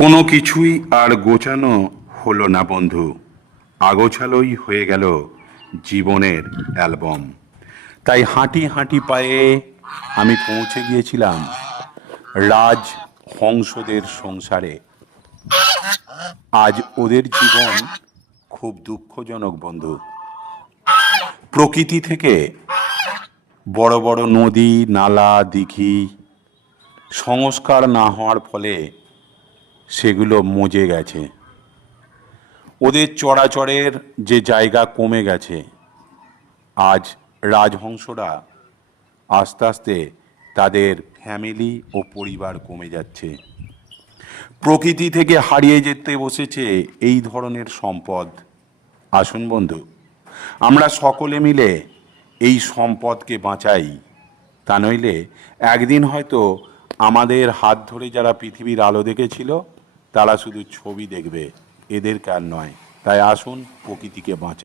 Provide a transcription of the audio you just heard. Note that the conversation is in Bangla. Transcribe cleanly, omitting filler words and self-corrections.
কোনো কিছুই আর গোছানো হলো না বন্ধু, আগোছালোই হয়ে গেল জীবনের অ্যালবাম। তাই হাঁটি হাঁটি পায়ে আমি পৌঁছে গিয়েছিলাম রাজহংসদের সংসারে। আজ ওদের জীবন খুব দুঃখজনক বন্ধু। প্রকৃতি থেকে বড় বড় নদী, নালা, দিঘি সংস্কার না হওয়ার ফলে সেগুলো মজে গেছে। ওদের চরাচরের যে জায়গা কমে গেছে। আজ রাজহংসরা আস্তে আস্তে তাদের ফ্যামিলি ও পরিবার কমে যাচ্ছে। প্রকৃতি থেকে হারিয়ে যেতে বসেছে এই ধরনের সম্পদ। আসুন বন্ধু, আমরা সকলে মিলে এই সম্পদকে বাঁচাই। তা নইলে একদিন হয়তো আমাদের হাত ধরে যারা পৃথিবীর আলো দেখেছিল তারা শুধু ছবি দেখবে, এদেরকে আর নয়। তাই আসুন প্রকৃতিকে বাঁচাই।